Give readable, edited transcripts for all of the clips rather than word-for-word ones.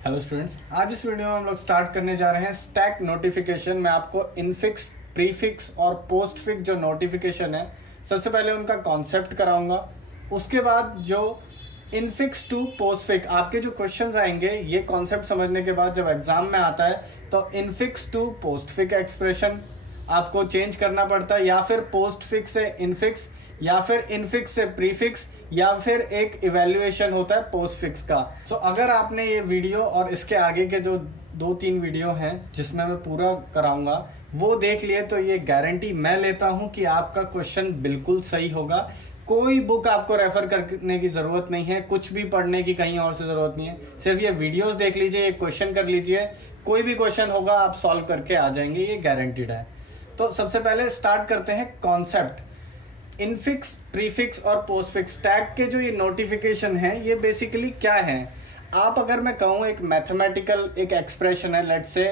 Hello students, आज इस video में हम लोग स्टार्ट करने जा रहे हैं स्टैक नोटिफिकेशन। मैं आपको इनफिक्स, प्रीफिक्स और पोस्टफिक्स जो नोटिफिकेशन है, सबसे पहले उनका कॉन्सेप्ट कराऊंगा। उसके बाद जो इनफिक्स टू पोस्टफिक्स आपके जो क्वेश्चंस आएंगे, ये कॉन्सेप्ट समझने के बाद जब एग्जाम में आता है तो इनफिक्स टू पोस्टफिक्स एक्सप्रेशन आपको चेंज करना पड़ता है, या फिर पोस्टफिक्स से इनफिक्स, या फिर इनफिक्स से प्रीफिक्स, या फिर एक इवैल्यूएशन होता है पोस्टफिक्स का। सो अगर आपने ये वीडियो और इसके आगे के जो 2-3 वीडियो हैं जिसमें मैं पूरा कराऊंगा वो देख लिए, तो ये गारंटी मैं लेता हूं कि आपका क्वेश्चन बिल्कुल सही होगा। कोई बुक आपको रेफर करने की ज़रूरत नहीं है, कुछ भी पढ़ने की कहीं और से ज़रूरत नहीं है। सिर्फ ये वीडियोस देख लीजिए, ये क्वेश्चन कर लीजिए, कोई भी क्वेश्चन होगा आप सॉल्व करके आ जाएंगे, ये गारंटीड है। तो सबसे पहले स्टार्ट करते हैं कॉन्सेप्ट। इनफिक्स, प्रीफिक्स और पोस्टफिक्स टैग के जो ये नोटिफिकेशन है, ये बेसिकली क्या है? आप अगर मैं कहूँ एक मैथमेटिकल एक एक्सप्रेशन है, लेट्स से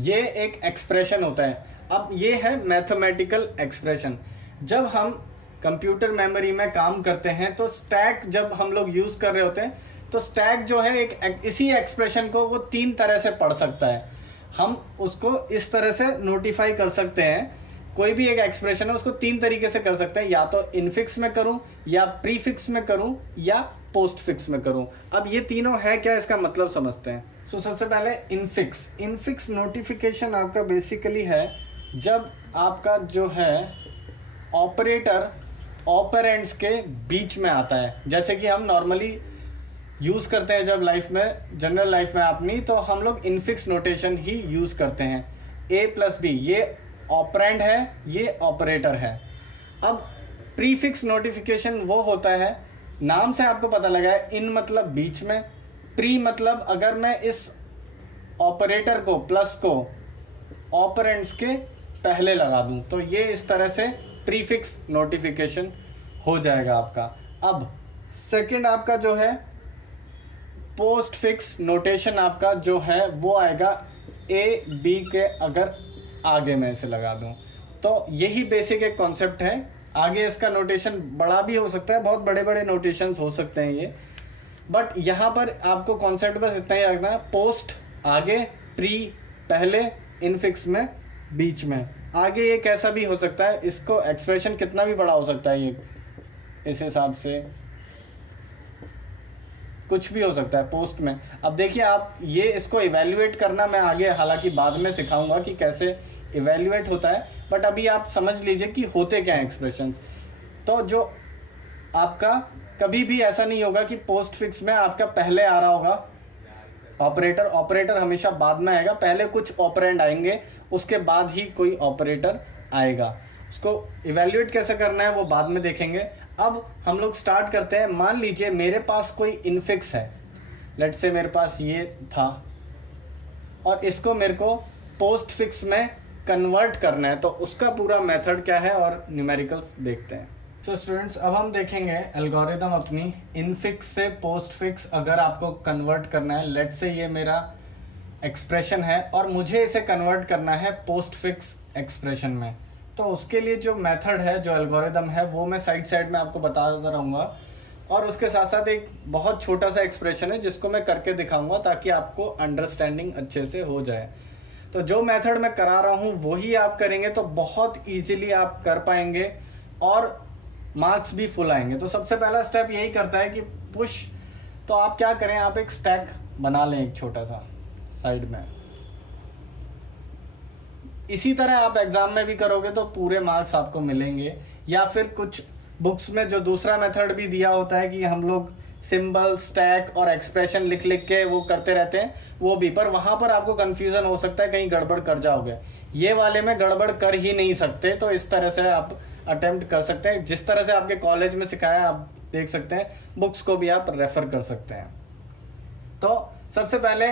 ये एक एक्सप्रेशन होता है। अब ये है मैथमेटिकल एक्सप्रेशन। जब हम कंप्यूटर मेमोरी में काम करते हैं तो स्टैक जब हम लोग यूज कर रहे होते हैं तो स्टैक जो है एक इसी एक्सप्रेशन को वो 3 तरह से पढ़ सकता है। हम उसको इस तरह से नोटिफाई कर सकते हैं। कोई भी एक एक्सप्रेशन है उसको 3 तरीके से कर सकते हैं, या तो इनफिक्स में करूं, या प्रीफिक्स में करूं, या पोस्टफिक्स में करूं। अब ये तीनों है क्या, इसका मतलब समझते हैं। सबसे पहले इनफिक्स। इनफिक्स नोटिफिकेशन आपका बेसिकली है जब आपका जो है ऑपरेटर ऑपरेंड्स के बीच में आता है। जैसे कि हम नॉर्मली यूज़ करते हैं जब लाइफ में, जनरल लाइफ में अपनी, तो हम लोग इनफिक्स नोटेशन ही यूज़ करते हैं। a प्लस बी, ये ऑपरेंड है, ये ऑपरेटर है। अब प्रीफिक्स नोटिफिकेशन वो होता है, नाम से आपको पता लगा है, इन मतलब बीच में, प्री मतलब अगर मैं इस ऑपरेटर को, प्लस को ऑपरेंड्स के पहले लगा दूं, तो ये इस तरह से प्रीफिक्स नोटिफिकेशन हो जाएगा आपका। अब सेकंड आपका जो है पोस्ट फिक्स नोटेशन, आपका जो है वो आएगा ए बी के अगर आगे मैं इसे लगा दूं। तो यही बेसिक एक कॉन्सेप्ट है। आगे इसका नोटेशन बड़ा भी हो सकता है, बहुत बड़े बड़े नोटेशंस हो सकते हैं ये, बट यहाँ पर आपको कॉन्सेप्ट बस इतना ही रखना है, पोस्ट आगे, प्री पहले, इनफिक्स में बीच में। आगे ये कैसा भी हो सकता है, इसको एक्सप्रेशन कितना भी बड़ा हो सकता है, ये इस हिसाब से कुछ भी हो सकता है पोस्ट में। अब देखिए आप ये इसको इवैल्यूएट करना मैं आगे हालांकि बाद में सिखाऊंगा कि कैसे इवैल्यूएट होता है, बट अभी आप समझ लीजिए कि होते क्या हैं एक्सप्रेशंस। तो जो आपका कभी भी ऐसा नहीं होगा कि पोस्ट फिक्स में आपका पहले आ रहा होगा ऑपरेटर, ऑपरेटर हमेशा बाद में आएगा। पहले कुछ ऑपरेंड आएंगे, उसके बाद ही कोई ऑपरेटर आएगा। उसको इवैल्यूएट कैसे करना है वो बाद में देखेंगे। अब हम लोग स्टार्ट करते हैं। मान लीजिए मेरे पास कोई इनफिक्स है, लेट्स से मेरे पास ये था, और इसको मेरे को पोस्ट फिक्स में कन्वर्ट करना है, तो उसका पूरा मेथड क्या है और न्यूमेरिकल्स देखते हैं। तो स्टूडेंट्स, अब हम देखेंगे एल्गोरिदम अपनी इनफिक्स से पोस्ट फिक्स अगर आपको कन्वर्ट करना है। लेट्स से ये मेरा एक्सप्रेशन है और मुझे इसे कन्वर्ट करना है पोस्ट फिक्स एक्सप्रेशन में, तो उसके लिए जो मेथड है, जो एल्गोरिदम है, वो मैं साइड में आपको बताता रहूँगा। और उसके साथ साथ एक बहुत छोटा सा एक्सप्रेशन है जिसको मैं करके दिखाऊंगा ताकि आपको अंडरस्टैंडिंग अच्छे से हो जाए। तो जो मेथड मैं करा रहा हूँ वही आप करेंगे तो बहुत ईजिली आप कर पाएंगे और मार्क्स भी फुल आएंगे। तो सबसे पहला स्टेप यही करता है कि पुश। तो आप क्या करें, आप एक स्टैक बना लें एक छोटा सा साइड में। इसी तरह आप एग्जाम में भी करोगे तो पूरे मार्क्स आपको मिलेंगे। या फिर कुछ बुक्स में जो दूसरा मेथड भी दिया होता है कि हम लोग सिंबल, स्टैक और एक्सप्रेशन लिख लिख के वो करते रहते हैं, वो भी, पर वहाँ पर आपको कंफ्यूजन हो सकता है, कहीं गड़बड़ कर जाओगे। ये वाले में गड़बड़ कर ही नहीं सकते, तो इस तरह से आप अटेम्प्ट कर सकते हैं। जिस तरह से आपके कॉलेज में सिखाया आप देख सकते हैं, बुक्स को भी आप रेफर कर सकते हैं। तो सबसे पहले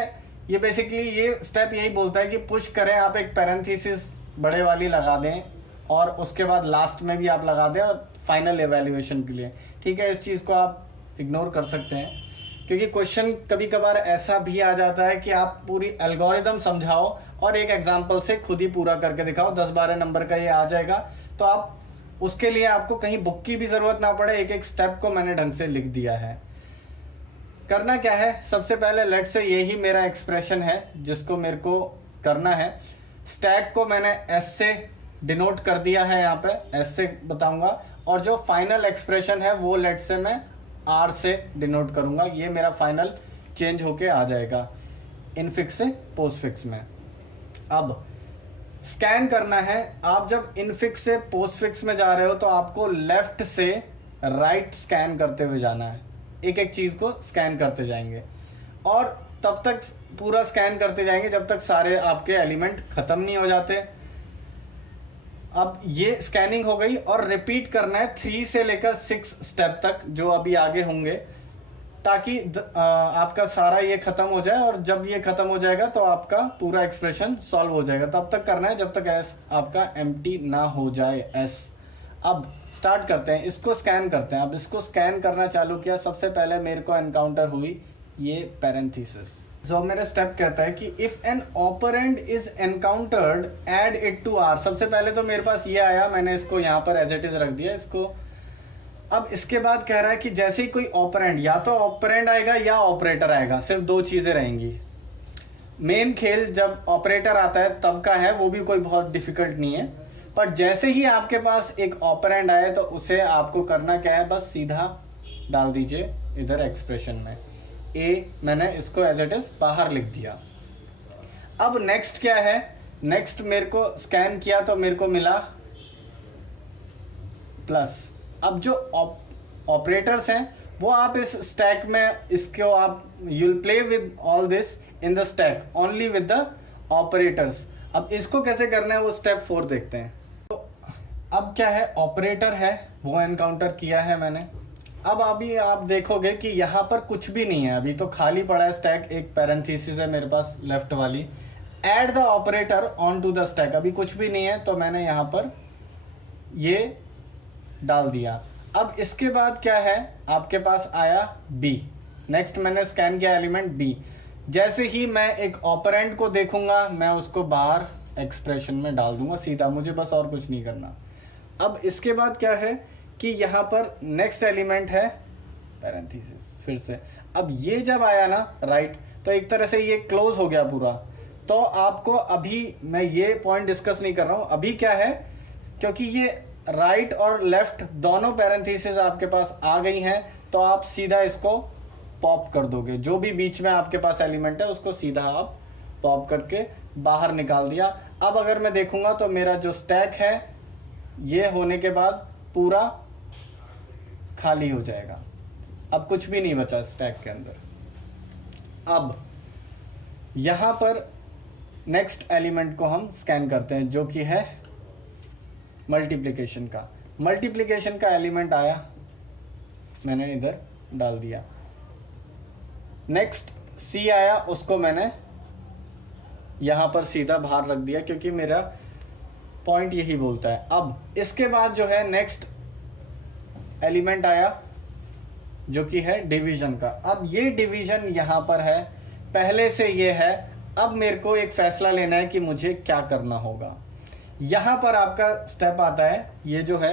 ये बेसिकली ये स्टेप यही बोलता है कि पुश करें, आप एक पैरेंथेसिस बड़े वाली लगा दें और उसके बाद लास्ट में भी आप लगा दें और फाइनल एवेल्युएशन के लिए। ठीक है, इस चीज़ को आप इग्नोर कर सकते हैं क्योंकि क्वेश्चन कभी कभार ऐसा भी आ जाता है कि आप पूरी एल्गोरिदम समझाओ और एक एग्जाम्पल से खुद ही पूरा करके दिखाओ, 10-12 नंबर का ये आ जाएगा। तो आप उसके लिए आपको कहीं बुक की भी ज़रूरत ना पड़े, एक एक स्टेप को मैंने ढंग से लिख दिया है। करना क्या है, सबसे पहले लेट से यही मेरा एक्सप्रेशन है जिसको मेरे को करना है। स्टैक को मैंने एस से डिनोट कर दिया है, यहाँ पे एस से बताऊंगा, और जो फाइनल एक्सप्रेशन है वो लेट से मैं आर से डिनोट करूंगा। ये मेरा फाइनल चेंज होके आ जाएगा इनफिक्स से पोस्टफिक्स में। अब स्कैन करना है। आप जब इनफिक्स से पोस्टफिक्स में जा रहे हो तो आपको लेफ्ट से राइट स्कैन करते हुए जाना है, एक एक चीज़ को स्कैन करते जाएंगे और तब तक पूरा स्कैन करते जाएंगे जब तक सारे आपके एलिमेंट ख़त्म नहीं हो जाते। अब ये स्कैनिंग हो गई और रिपीट करना है 3 से लेकर 6 स्टेप तक जो अभी आगे होंगे, ताकि आपका सारा ये ख़त्म हो जाए, और जब ये ख़त्म हो जाएगा तो आपका पूरा एक्सप्रेशन सॉल्व हो जाएगा। तब तक करना है जब तक एस आपका एम्प्टी ना हो जाए एस। अब स्टार्ट करते हैं, इसको स्कैन करते हैं। अब इसको स्कैन करना चालू किया, सबसे पहले मेरे को एनकाउंटर हुई ये पैरेंथेसिस। जो मेरा स्टेप कहता है कि if an operand is encountered add it to R. सबसे पहले तो मेरे पास ये आया, मैंने इसको यहाँ पर एज इट इज रख दिया इसको। अब इसके बाद कह रहा है कि जैसे ही कोई ऑपरेंड, या तो ऑपरेंड आएगा या ऑपरेटर आएगा, सिर्फ दो चीज़ें रहेंगी। मेन खेल जब ऑपरेटर आता है तब का है, वो भी कोई बहुत डिफिकल्ट नहीं है, पर जैसे ही आपके पास एक ऑपरेंड आए तो उसे आपको करना क्या है, बस सीधा डाल दीजिए इधर एक्सप्रेशन में। ए मैंने इसको एज इट इज बाहर लिख दिया। अब नेक्स्ट क्या है, नेक्स्ट मेरे को स्कैन किया तो मेरे को मिला प्लस। अब जो ऑपरेटर्स हैं वो आप इस स्टैक में, इसको आप you'll play with all this in the stack only with the operators. अब इसको कैसे करना है वो स्टेप 4 देखते हैं। तो अब क्या है, ऑपरेटर है वो एनकाउंटर किया है मैंने। अब अभी आप देखोगे कि यहाँ पर कुछ भी नहीं है, अभी तो खाली पड़ा है स्टैक, एक पैरेंथेसिस है मेरे पास लेफ्ट वाली। Add the operator on to the stack, अभी कुछ भी नहीं है तो मैंने यहाँ पर ये डाल दिया। अब इसके बाद क्या है, आपके पास आया बी। नेक्स्ट मैंने स्कैन किया एलिमेंट बी। जैसे ही मैं एक ऑपरेंड को देखूंगा मैं उसको बाहर एक्सप्रेशन में डाल दूंगा सीधा, मुझे बस और कुछ नहीं करना। अब इसके बाद क्या है कि यहाँ पर नेक्स्ट एलिमेंट है पैरेंथेसिस फिर से। अब ये जब आया ना राइट, तो एक तरह से ये क्लोज हो गया पूरा। तो आपको अभी मैं ये पॉइंट डिस्कस नहीं कर रहा हूँ, अभी क्या है, क्योंकि ये राइट और लेफ्ट दोनों पैरेंथेसिस आपके पास आ गई हैं, तो आप सीधा इसको पॉप कर दोगे। जो भी बीच में आपके पास एलिमेंट है उसको सीधा आप पॉप करके बाहर निकाल दिया। अब अगर मैं देखूंगा तो मेरा जो स्टैक है ये होने के बाद पूरा खाली हो जाएगा, अब कुछ भी नहीं बचा स्टैक के अंदर। अब यहां पर नेक्स्ट एलिमेंट को हम स्कैन करते हैं जो कि है मल्टीप्लिकेशन का। मल्टीप्लिकेशन का एलिमेंट आया, मैंने इधर डाल दिया। नेक्स्ट सी आया, उसको मैंने यहां पर सीधा बाहर रख दिया क्योंकि मेरा पॉइंट यही बोलता है। अब इसके बाद जो है नेक्स्ट एलिमेंट आया जो कि है डिवीजन का। अब ये डिवीजन यहां पर है, पहले से ये है। अब मेरे को एक फैसला लेना है कि मुझे क्या करना होगा। यहां पर आपका स्टेप आता है ये जो है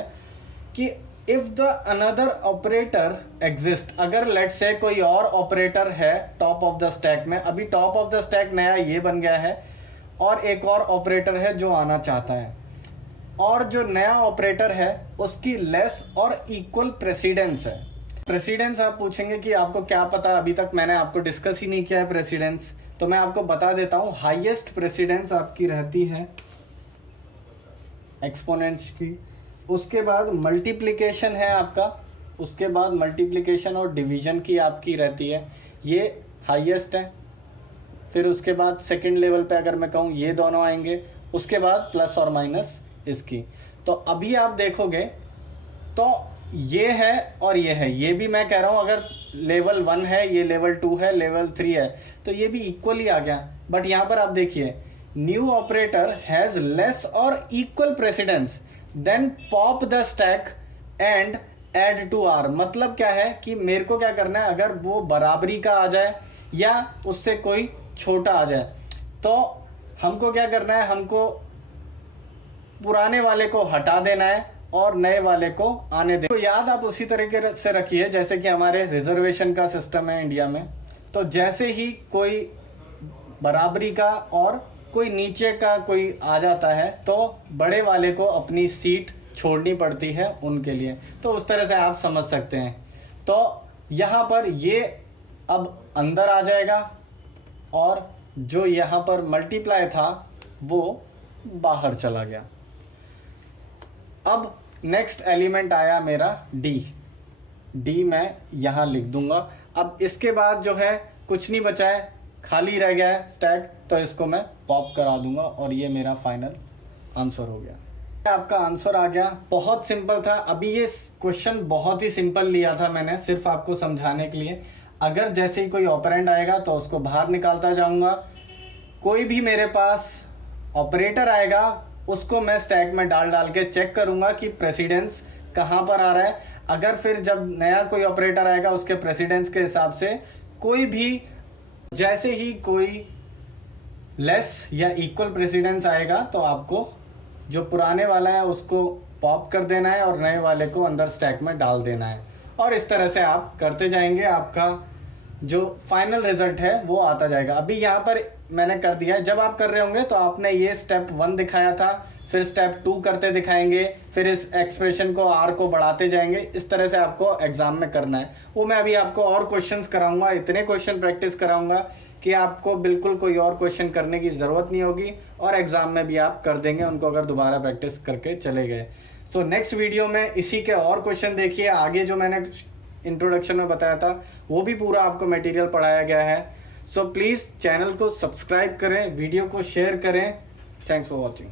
कि if the another operator exist, अगर लेट से कोई और ऑपरेटर है टॉप ऑफ द स्टैक में, अभी टॉप ऑफ द स्टैक नया ये बन गया है और एक और ऑपरेटर है जो आना चाहता है, और जो नया ऑपरेटर है उसकी लेस और इक्वल प्रेसिडेंस है। प्रेसिडेंस आप पूछेंगे कि आपको क्या पता, अभी तक मैंने आपको डिस्कस ही नहीं किया है प्रेसिडेंस, तो मैं आपको बता देता हूं। हाईएस्ट प्रेसिडेंस आपकी रहती है एक्सपोनेंट्स की, उसके बाद मल्टीप्लिकेशन है आपका, उसके बाद मल्टीप्लिकेशन और डिवीजन की आपकी रहती है, ये हाईएस्ट है। फिर उसके बाद सेकंड लेवल पे अगर मैं कहूँ ये दोनों आएंगे, उसके बाद प्लस और माइनस इसकी। तो अभी आप देखोगे तो ये है और ये है, ये भी मैं कह रहा हूँ अगर लेवल 1 है, ये लेवल 2 है, लेवल 3 है, तो ये भी इक्वली आ गया। बट यहाँ पर आप देखिए new operator has less or equal precedence, then pop the stack and add to R. मतलब क्या है कि मेरे को क्या करना है, अगर वो बराबरी का आ जाए या उससे कोई छोटा आ जाए तो हमको क्या करना है, हमको पुराने वाले को हटा देना है और नए वाले को आने दें। तो याद आप उसी तरीके से रखिए जैसे कि हमारे रिजर्वेशन का सिस्टम है इंडिया में। तो जैसे ही कोई बराबरी का और कोई नीचे का कोई आ जाता है तो बड़े वाले को अपनी सीट छोड़नी पड़ती है उनके लिए। तो उस तरह से आप समझ सकते हैं। तो यहाँ पर ये अब अंदर आ जाएगा और जो यहाँ पर मल्टीप्लाई था वो बाहर चला गया। अब नेक्स्ट एलिमेंट आया मेरा डी मैं यहाँ लिख दूंगा। अब इसके बाद जो है कुछ नहीं बचा है, खाली रह गया है स्टैक, तो इसको मैं पॉप करा दूंगा और ये मेरा फाइनल आंसर हो गया। आपका आंसर आ गया। बहुत सिंपल था। अभी ये क्वेश्चन बहुत ही सिंपल लिया था मैंने सिर्फ आपको समझाने के लिए। अगर जैसे ही कोई ऑपरेंड आएगा तो उसको बाहर निकालता जाऊंगा। कोई भी मेरे पास ऑपरेटर आएगा उसको मैं स्टैक में डाल के चेक करूंगा कि प्रेसिडेंस कहाँ पर आ रहा है। अगर फिर जब नया कोई ऑपरेटर आएगा उसके प्रेसिडेंस के हिसाब से कोई भी जैसे ही कोई लेस या इक्वल प्रेसिडेंस आएगा तो आपको जो पुराने वाला है उसको पॉप कर देना है और नए वाले को अंदर स्टैक में डाल देना है। और इस तरह से आप करते जाएंगे, आपका जो फाइनल रिजल्ट है वो आता जाएगा। अभी यहाँ पर मैंने कर दिया है। जब आप कर रहे होंगे तो आपने ये स्टेप 1 दिखाया था, फिर स्टेप 2 करते दिखाएंगे, फिर इस एक्सप्रेशन को आर को बढ़ाते जाएंगे। इस तरह से आपको एग्जाम में करना है। वो मैं अभी आपको और क्वेश्चंस कराऊंगा, इतने क्वेश्चन प्रैक्टिस कराऊंगा कि आपको बिल्कुल कोई और क्वेश्चन करने की ज़रूरत नहीं होगी और एग्जाम में भी आप कर देंगे उनको अगर दोबारा प्रैक्टिस करके चले गए। सो नेक्स्ट वीडियो में इसी के और क्वेश्चन देखिए। आगे जो मैंने इंट्रोडक्शन में बताया था वो भी पूरा आपको मटेरियल पढ़ाया गया है। सो प्लीज़ चैनल को सब्सक्राइब करें, वीडियो को शेयर करें। Thanks for watching.